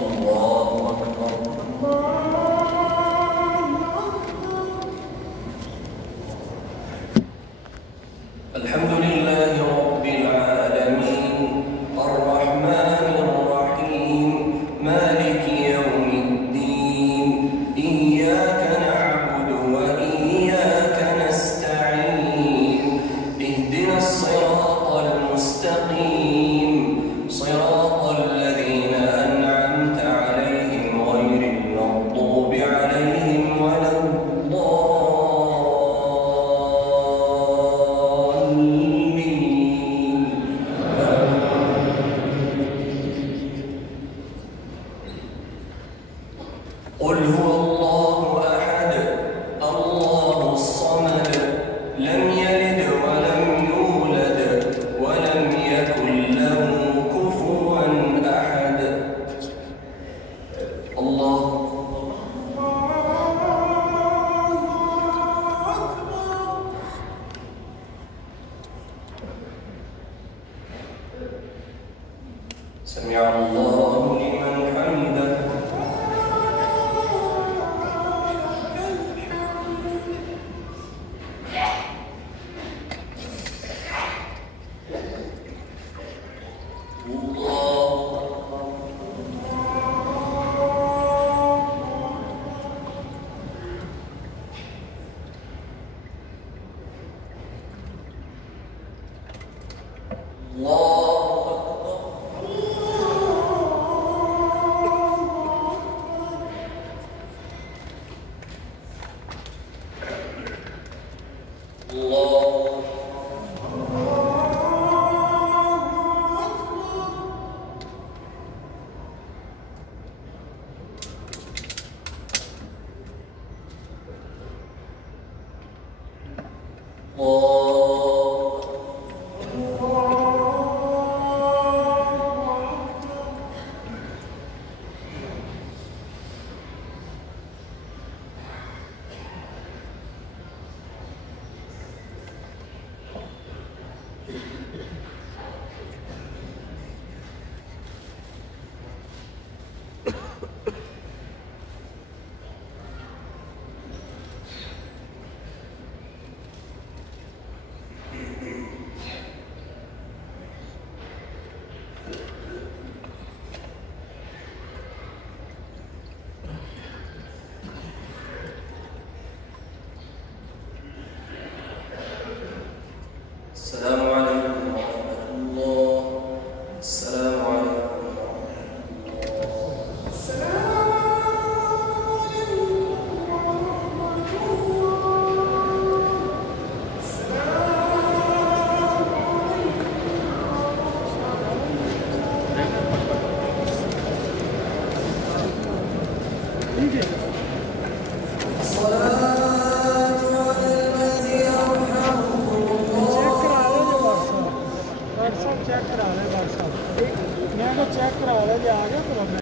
الله أكبر. الحمد لله رب العالمين الرحمن الرحيم مالك يوم الدين إياك نعبد وإياك نستعين اهدنا الصراط المستقيم صراط الذين أنعمت عليهم غير المغضوب عليهم ولا قل هو الله أحد الله الصمد لم يلد ولم يولد ولم يكن له كفوا أحد. الله سمع الله لمن حمده.